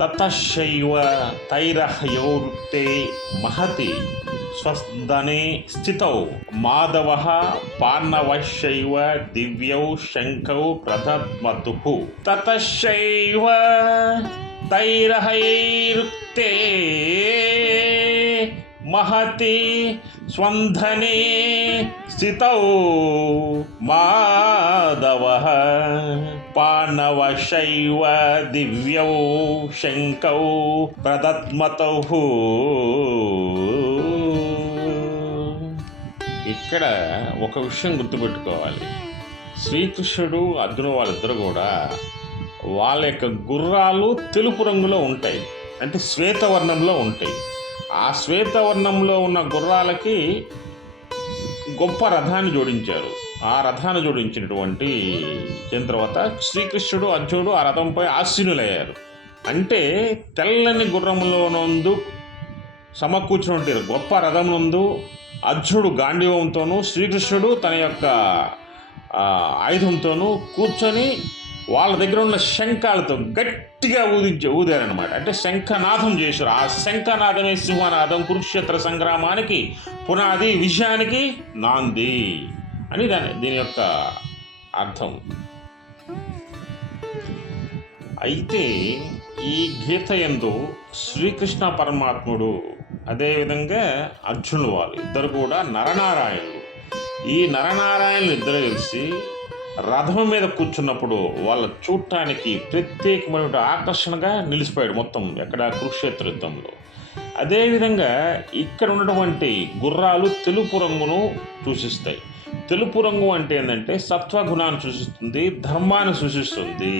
తతశైవ తైరహయోరుక్తే మహతి స్వస్దనే స్థితౌ మాధవః పార్ణవశైవ దివ్యౌ శంఖౌ ప్రదద్మతుః. తతశైవ తైరహైరుక్తే మహతి స్వంధనే స్థితౌ మాధవః పార్ణవశైవ దివ్యౌ శంఖౌ ప్రదద్మతౌః. ఇక్కడ ఒక విషయం గుర్తుపెట్టుకోవాలి. శ్రీకృష్ణుడు అర్జునుడు వాళ్ళిద్దరు కూడా వాళ్ళ యొక్క గుర్రాలు తెలుపు రంగులో ఉంటాయి, అంటే శ్వేతవర్ణంలో ఉంటాయి. ఆ శ్వేతవర్ణంలో ఉన్న గుర్రాలకి గొప్ప రథాన్ని జోడించారు. ఆ రథాన్ని జోడించినటువంటి తర్వాత శ్రీకృష్ణుడు అర్జునుడు ఆ రథంపై ఆసీనులయ్యారు. అంటే తెల్లని గుర్రములోనందు సమకూర్చినటువంటి గొప్ప రథమునందు అర్జునుడు గాంధీవంతోనూ శ్రీకృష్ణుడు తన యొక్క ఆయుధంతోనూ కూర్చొని వాళ్ళ దగ్గర ఉన్న శంఖాలతో గట్టిగా ఊదారనమాట. అంటే శంఖనాదం చేశారు. ఆ శంఖనాదమే సింహనాదం, కురుక్షేత్ర సంగ్రామానికి పునాది, విజయానికి నాంది అని దీని యొక్క అర్థం. అయితే ఈ గీత యందు శ్రీకృష్ణ పరమాత్ముడు అదేవిధంగా అర్జునుడు వాళ్ళు ఇద్దరు కూడా నరనారాయణులు. ఈ నరనారాయణులు ఇద్దరు కలిసి రథం మీద కూర్చున్నప్పుడు వాళ్ళ చూడటానికి ప్రత్యేకమైన ఆకర్షణగా నిలిచిపోయాడు మొత్తం ఎక్కడ కురుక్షేత్ర యుద్ధంలో. అదేవిధంగా ఇక్కడ ఉన్నటువంటి గుర్రాలు తెలుపు రంగును సూచిస్తాయి. తెలుపు రంగు అంటే ఏంటంటే సత్వగుణాన్ని సూచిస్తుంది, ధర్మాన్ని సూచిస్తుంది.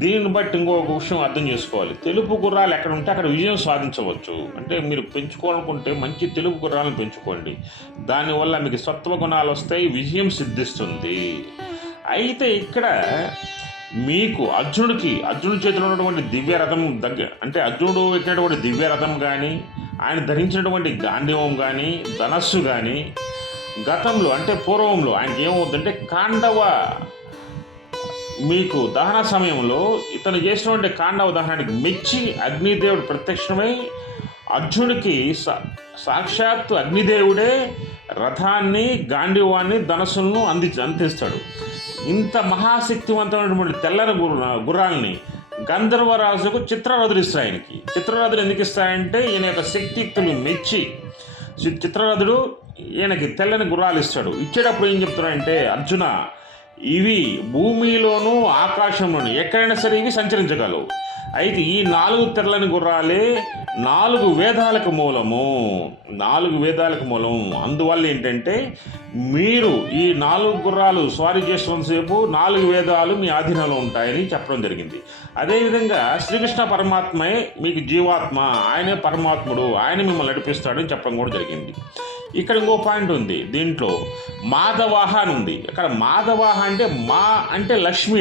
దీనిని బట్టి ఇంకొక విషయం అర్థం చేసుకోవాలి. తెలుపు గుర్రాలు ఎక్కడ ఉంటే అక్కడ విజయం సాధించవచ్చు. అంటే మీరు పెంచుకోవాలనుకుంటే మంచి తెలుపు గుర్రాలను పెంచుకోండి. దానివల్ల మీకు సత్వగుణాలు వస్తాయి, విజయం సిద్ధిస్తుంది. అయితే ఇక్కడ మీకు అర్జునుడి చేతిలో ఉన్నటువంటి దివ్య రథం అంటే అర్జునుడు ఎక్కినటువంటి దివ్య రథం కానీ, ఆయన ధరించినటువంటి గాంధీవం కానీ, ధనస్సు కానీ గతంలో అంటే పూర్వంలో ఆయనకి ఏమవుతుందంటే కాండవ మీకు దహన సమయంలో ఇతను చేసినటువంటి కాండవ దహనానికి మెచ్చి అగ్నిదేవుడు ప్రత్యక్షమై అర్జునుడికి సాక్షాత్తు అగ్నిదేవుడే రథాన్ని, గాంధీవాన్ని, ధనస్సులను అందిస్తాడు. ఇంత మహాశక్తివంతమైనటువంటి తెల్లని గుర్రాలని గంధర్వరాజుకు చిత్రరథులు ఇస్తాయి. ఆయనకి చిత్రరథులు ఎందుకు ఇస్తాయంటే ఈయన యొక్క శక్తియుక్తులు మెచ్చి చిత్రరథుడు ఈయనకి తెల్లని గుర్రాలు ఇస్తాడు. ఇచ్చేటప్పుడు ఏం చెప్తున్నాడంటే, అర్జున ఇవి భూమిలోనూ ఆకాశంలోనూ ఎక్కడైనా సరే ఇవి సంచరించగలవు. అయితే ఈ 4 తెల్లని గుర్రాలే 4 వేదాలకు మూలము. అందువల్ల ఏంటంటే మీరు ఈ 4 గుర్రాలు స్వారీ చేస్తున్నంతసేపు 4 వేదాలు మీ ఆధీనంలో ఉంటాయని చెప్పడం జరిగింది. అదేవిధంగా శ్రీకృష్ణ పరమాత్మే మీకు జీవాత్మ, ఆయనే పరమాత్ముడు, ఆయన మిమ్మల్ని నడిపిస్తాడని చెప్పడం కూడా జరిగింది. ఇక్కడ ఇంకో పాయింట్ ఉంది. దీంట్లో మాధవాహ అని ఉంది. ఇక్కడ మాధవాహ అంటే మా అంటే లక్ష్మి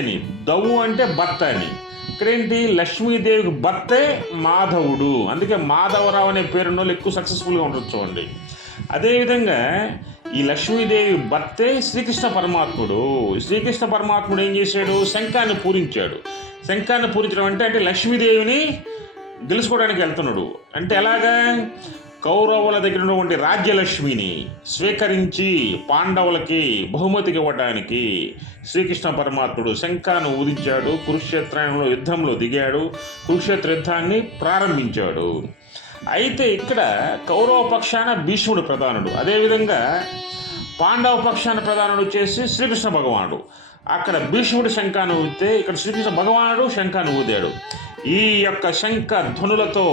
అని, దవు అంటే భర్త అని. ఇక్కడేంటి, లక్ష్మీదేవికి భర్తే మాధవుడు. అందుకే మాధవరావు అనే పేరున్న వాళ్ళు ఎక్కువ సక్సెస్ఫుల్గా ఉండొచ్చు చూడండి. అదేవిధంగా ఈ లక్ష్మీదేవి భర్తే శ్రీకృష్ణ పరమాత్ముడు. శ్రీకృష్ణ పరమాత్ముడు ఏం చేశాడు, శంఖాన్ని పూరించడం అంటే లక్ష్మీదేవిని గెలుచుకోవడానికి వెళ్తున్నాడు. అంటే ఎలాగా, కౌరవుల దగ్గర ఉన్నటువంటి రాజ్యలక్ష్మిని స్వీకరించి పాండవులకి బహుమతికి ఇవ్వడానికి శ్రీకృష్ణ పరమాత్ముడు శంఖాన్ని ఊదించాడు. కురుక్షేత్రంలో యుద్ధంలో దిగాడు, కురుక్షేత్ర యుద్ధాన్ని ప్రారంభించాడు. అయితే ఇక్కడ కౌరవ పక్షాన భీష్ముడు ప్రధానుడు, అదేవిధంగా పాండవ పక్షాన ప్రధానుడు వచ్చేసి శ్రీకృష్ణ భగవానుడు. అక్కడ భీష్ముడు శంఖాన్ని ఊదితే ఇక్కడ శ్రీకృష్ణ భగవానుడు శంఖాన్ని ఊదాడు. ఈ యొక్క శంఖ ధ్వనులతో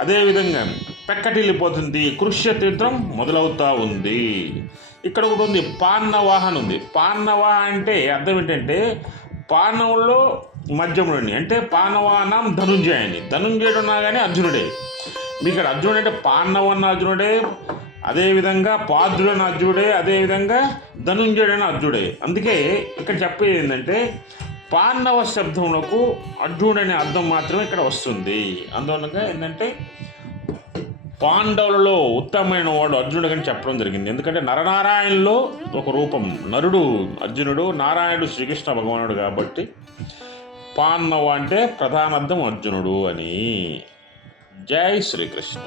అదేవిధంగా పెక్కటిల్లిపోతుంది, కురుక్షేత్ర యుద్ధం మొదలవుతూ ఉంది. ఇక్కడ ఒకటి ఉంది, పార్ణవాహ ఉంది. పార్ణవాహ అంటే అర్థం ఏంటంటే పార్ణవుల్లో మధ్యముడిని, అంటే పార్ణవానం ధనుంజయుడు ఉన్నా కానీ అర్జునుడే. మీకు ఇక్కడ అర్జునుడు అంటే పార్ణవన్న అర్జునుడే, అదేవిధంగా పార్థుడైన అర్జునుడే, అదేవిధంగా ధనుంజయుడైన అర్జునుడే. అందుకే ఇక్కడ చెప్పేది ఏంటంటే పాండవ శబ్దములకు అర్జునుడు అనే అర్థం మాత్రమే ఇక్కడ వస్తుంది. అందువల్ల ఏంటంటే పాండవులలో ఉత్తమమైన వాడు అర్జునుడు అని చెప్పడం జరిగింది. ఎందుకంటే నరనారాయణలో ఒక రూపం, నరుడు అర్జునుడు, నారాయణుడు శ్రీకృష్ణ భగవానుడు కాబట్టి పాండవ అంటే ప్రధానార్థం అర్జునుడు అని. జై శ్రీకృష్ణ.